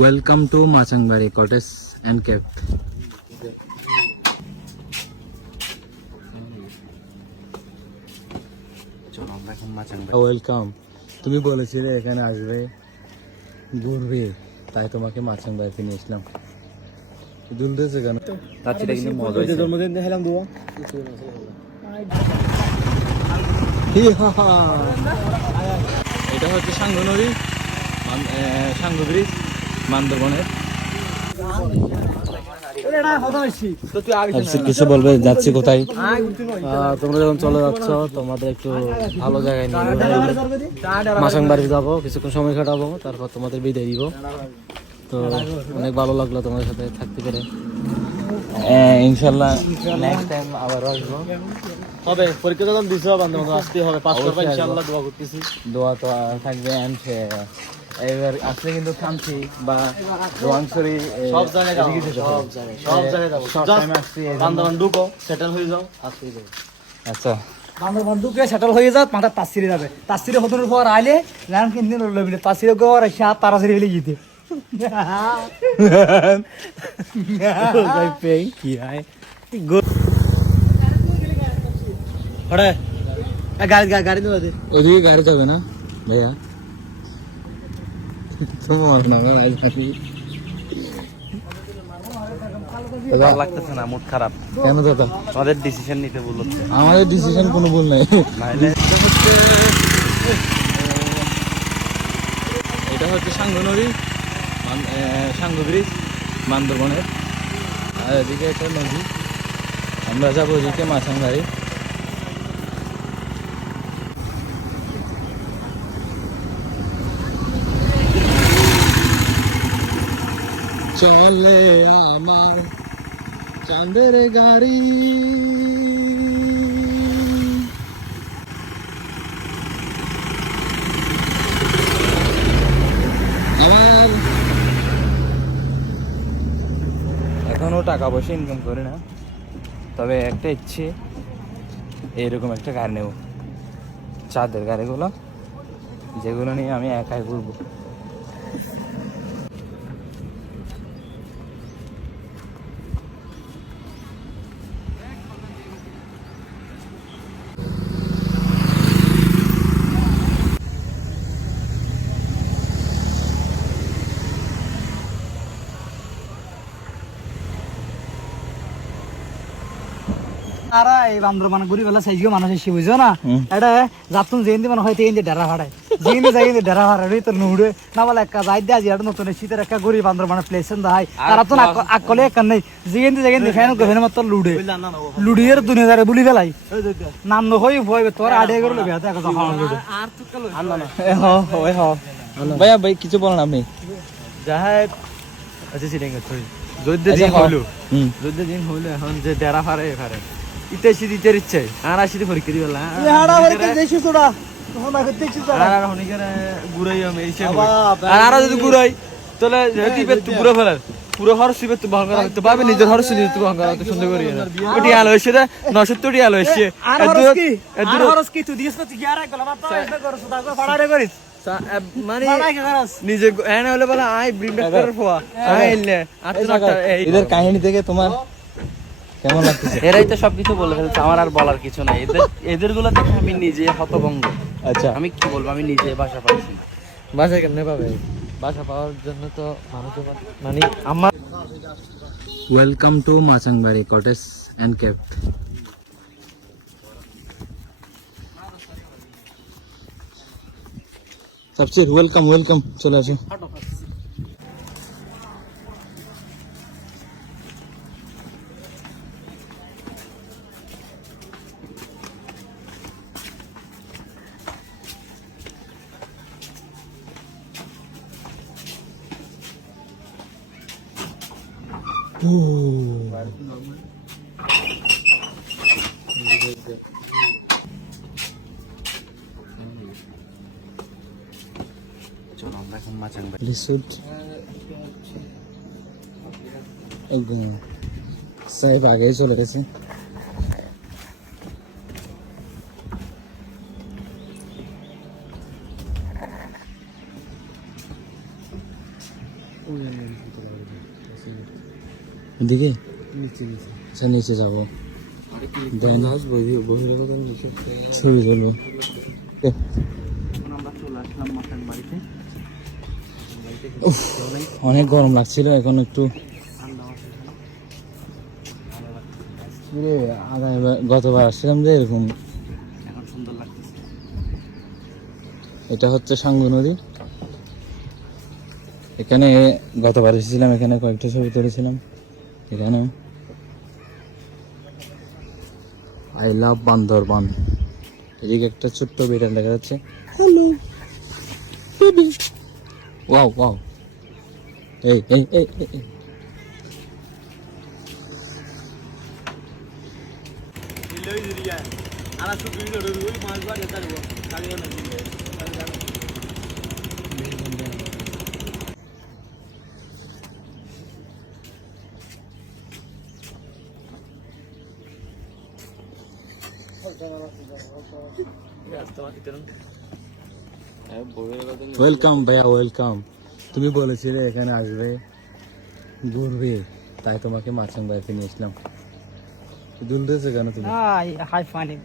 Welcome to Machangbari cottage and camp. Welcome. তুমি বলেছিলে এখানে আসবে, ঘুরবে, তাই তোমাকে মাচাংবাড়িতে নিয়ে আসলাম। দুলতেছে কেন? তাছাড়া কিন্তু মজা হয়েছে। জন্মদিন দেখালাম দুয়া। এটা হচ্ছে সাঙ্গু নদী, সাঙ্গু ব্রিজ, বান্দরবনের। কিছু বলবে, যাচ্ছি কোথায়? তোমরা যখন চলে যাচ্ছ তোমাদের একটু ভালো জায়গায় নিয়ে মাচাংবাড়ি যাবো, কিছুক্ষণ সময় কাটাবো, তারপর তোমাদের বিদায় দিব। তো অনেক ভালো লাগলো তোমাদের সাথে থাকতে পেরে। ইনশাল্লাহ নেক্সট টাইম আবার আসবো। তবে পরীক্ষা যখন দিছো বান্ধব আসতে হবে, পাস করবে ইনশাআল্লাহ, দোয়া করতেছি। দোয়া তো থাকবে। এন্ড এবার আসলে কিন্তু কামছি বা রোয়াংছড়ি সব জায়গায় যাব, সব জায়গায় যাব। সব টাইম আসছি, বান্ধব ঢুকো, সেটেল হয়ে যাও, আসতেই যাও। আচ্ছা, বান্ধব ঢুকে সেটেল হয়ে যাও, মাথা তাসিরে যাবে। তাসিরে হদুর পর আইলে লান কিন দিন লবিলে তাসিরে গোর এসে তারাসিরে ফেলে গিয়ে কি হয় গাড়ি দেওয়া দে। ওদিকে গাড়ি যাবে না ভাইয়া? লাগতেছে না, মুড খারাপ। কেন দাদা? আমাদের ডিসিশন নিতে ভুল হচ্ছে। আমাদের ডিসিশন কোনো ভুল নাই। এটা হচ্ছে সাঙ্গু নদী, সাঙ্গু ব্রিজ, বান্দরবনের। আর এদিকে একটা নদী, আমরা যাবো ওদিকে মাচাংবাড়ি। চলে আমার চাঁদের গাড়ি, আমার এখনো টাকা পয়সা ইনকাম করি না, তবে একটা ইচ্ছে, এইরকম একটা গাড়ি নেব, চাঁদের গাড়িগুলো, যেগুলো নিয়ে আমি একাই ঘুরবো। আর এই বান্দরবান ঘুরি বেলা সাইজও মানুষ এসে বুঝছো না, এটা যাতুন যেন্দি মানে হয়তো এন্দি ডেরা ভাড়ায়, যেন্দি যাই এন্দি ডেরা ভাড়ায় তো নুড়ে না বলে একটা যাই দিয়ে আজি নতুন শীতের একটা ঘুরি বান্দরবানের প্লেস দেখাই, তারা তো আকলে এক নেই, যেন্দি যেন্দি ফ্যান গভীর মতো লুড়ে লুড়িয়ের দুনিয়া যারে বুলি ফেলাই নাম নহই ভয় তোর আড়ে করে লবি হাতে একটা খাওয়া লুড়ে আর তো কালো ভাইয়া ভাই কিছু বলেন আপনি। যাহাই আচ্ছা সিটিং করতে যদি দিন হলো, যদি দিন হলো এখন যে ডেরা ফারে ফারে ইতে শীতের ইচ্ছে আর আসিতে পরীক্ষা দিবেলা হাড়া বাড়িতে যাইছিস তোরা তখন আগে দেখছিস আর হনিকারে গুড়াই আমি এসে আর যদি গুড়াই তাহলে যদি বেত পুরো ফেলার পুরো হরসি বেত ভাঙা তো পাবে, নিজের হরসি নিতে ভাঙা তো সুন্দর করি ওটি আলো এসে রে 970 আলো এসে আর হরস কি তুই দিস না তুই আর গলা বাপ এটা করছ তাকে ফাড়ারে করিস মানে নিজে এনে হলে বলে আই ব্রিং ডাক্তার ফোয়া আইলে এদের কাহিনী থেকে তোমার কেমন লাগতেছে? এরাই তো সবকিছু বলে ফেলছে, আমার আর বলার কিছু নাই। এদের গুলো দেখে আমি নিজে হতভঙ্গ। আচ্ছা, আমি কি বলবো, আমি নিজে বাসা পাচ্ছি। বাসা কেমনে পাবে? বাসা পাওয়ার জন্য তো মানুষের মানে আমার welcome to Machangbari cottage and camp. সবচেয়ে ওয়েলকাম ওয়েলকাম, চলে আসো। চলো আমরা এখন মাচাংবাড়ি একদম সাহেব আগে চলে গেছে। এদিকে আচ্ছা নিচে যাবো ছবি তুলবো উফ, অনেক গরম লাগছিল এখন একটু গতবার আসছিলাম যে এরকম এটা হচ্ছে সাঙ্গু নদী এখানে গতবার এসেছিলাম এখানে কয়েকটা ছবি তুলেছিলাম এখানে আই লাভ বান্দরবান এদিকে একটা ছোট্ট বিড়াল দেখা যাচ্ছে হ্যালো বেবি ওয়াও ওয়াও এই এই এই এই ওয়েলকাম ভাইয়া ওয়েলকাম তুমি বলেছিলে এখানে আসবে ঘুরবে তাই তোমাকে মাছং বাইকে নিয়ে আসলাম দুলতেছে কেন তুমি হাই ফানি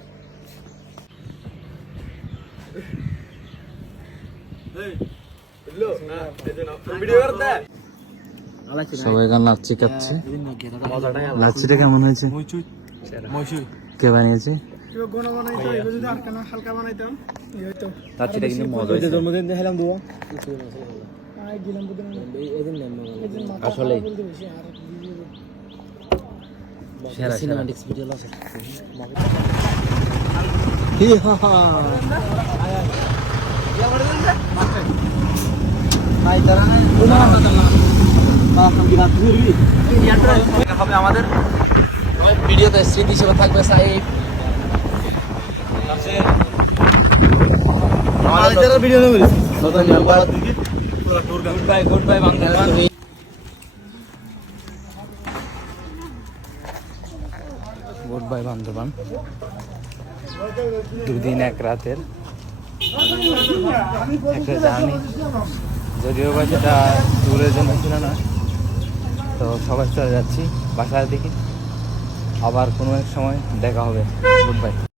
সবাই গান লাচ্ছি খাচ্ছে লাচ্ছিটা কেমন হয়েছে কে বানিয়েছে লাচ্ছিটা কিন্তু মজা হয়েছে জন্মদিন দেখালাম দুয়া আসলে সেরা সিনেম্যাটিক্স ভিডিও আছে আমাদের ভিডিওতে স্মৃতি হিসেবে থাকবে সাইফ ভিডিও নেব good bye Bangladesh good bye Bandarban দুদিন এক রাতের একটা জার্নি যদিও বা সেটা ট্যুরের জন্য ছিল না তো সবাই চলে যাচ্ছি বাসার দিকে আবার কোনো এক সময় দেখা হবে গুড বাই